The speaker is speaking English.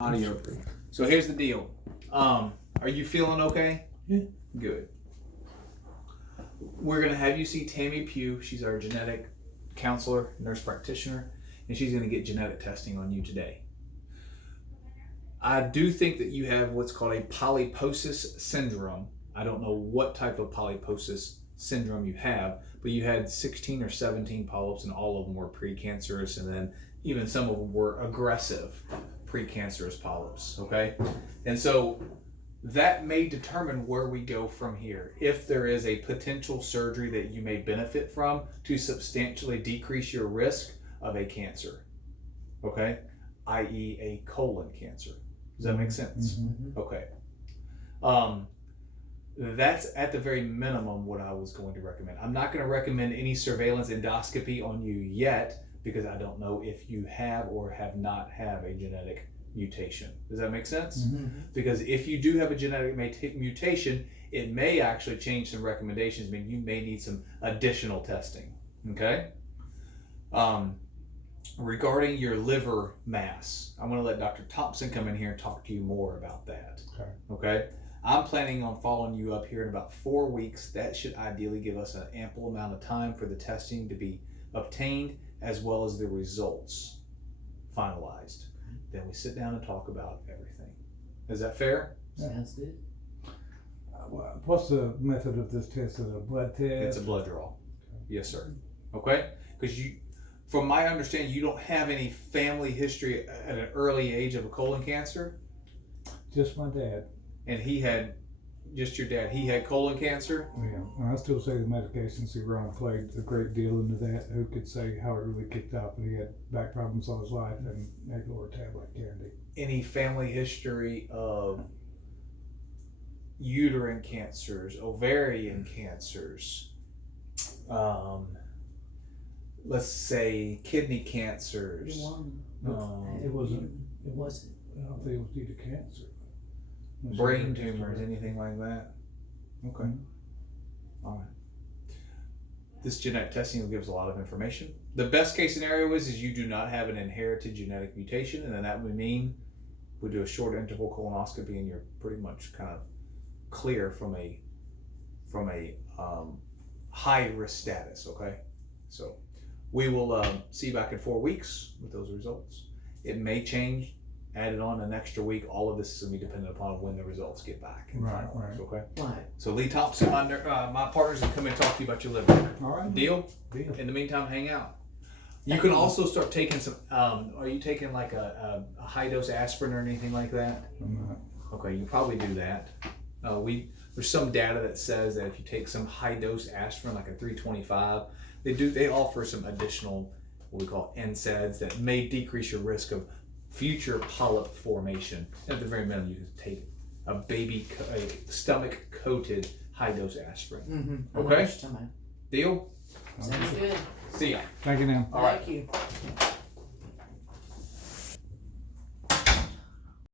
Audio. So here's the deal. Are you feeling okay? Yeah. Good. We're gonna have you see Tammy Pugh. She's our genetic counselor, nurse practitioner, and she's gonna get genetic testing on you today. I do think that you have what's called a polyposis syndrome. I don't know what type of polyposis syndrome you have, but you had 16 or 17 polyps, and all of them were precancerous, and then even some of them were aggressive precancerous polyps, okay? And so that may determine where we go from here. If there is a potential surgery that you may benefit from to substantially decrease your risk of a cancer, okay? i.e. a colon cancer. Does that make sense? Mm-hmm. Okay. That's at the very minimum what I was going to recommend. I'm not going to recommend any surveillance endoscopy on you yet, because I don't know if you have or have not have a genetic mutation. Does that make sense? Mm-hmm. Because if you do have a genetic mutation, it may actually change some recommendations. I mean, you may need some additional testing, okay? Regarding your liver mass, I'm gonna let Dr. Thompson come in here and talk to you more about that, okay? I'm planning on following you up here in about 4 weeks. That should ideally give us an ample amount of time for the testing to be obtained, as well as the results finalized. Then we sit down and talk about everything. Is that fair? Sounds good. What's the method of this test? Is it a blood test? It's a blood draw. Yes, sir. Okay? Because you, from my understanding, you don't have any family history at an early age of a colon cancer. Just my dad. And he had, just your dad, he had colon cancer? Yeah, and I still say the medications he were on played a great deal into that. Who could say how it really kicked off? But he had back problems all his life and had lower tablet candy. Any family history of uterine cancers, ovarian cancers, let's say kidney cancers? It wasn't. It wasn't. I don't think it was due to cancer. Brain tumors, anything like that? Okay. All right. This genetic testing will give us a lot of information. The best case scenario is you do not have an inherited genetic mutation, and then that would mean we do a short interval colonoscopy and you're pretty much kind of clear from a high risk status, okay? So we will see you back in 4 weeks with those results. It may change, added on an extra week. All of this is going to be dependent upon when the results get back and Right. okay? Right. So Lee Thompson, my partners, will come and talk to you about your liver. All right. Deal? Deal. In the meantime, hang out. You can also start taking some, are you taking like a high dose aspirin or anything like that? I'm not. Okay, you probably do that. There's some data that says that if you take some high dose aspirin, like a 325, they offer some additional, what we call NSAIDs, that may decrease your risk of future polyp formation. At the very minimum, you can take a stomach coated high dose aspirin. Mm-hmm. Okay? Deal? Sounds good. See ya. Thank you now. All right. Thank you.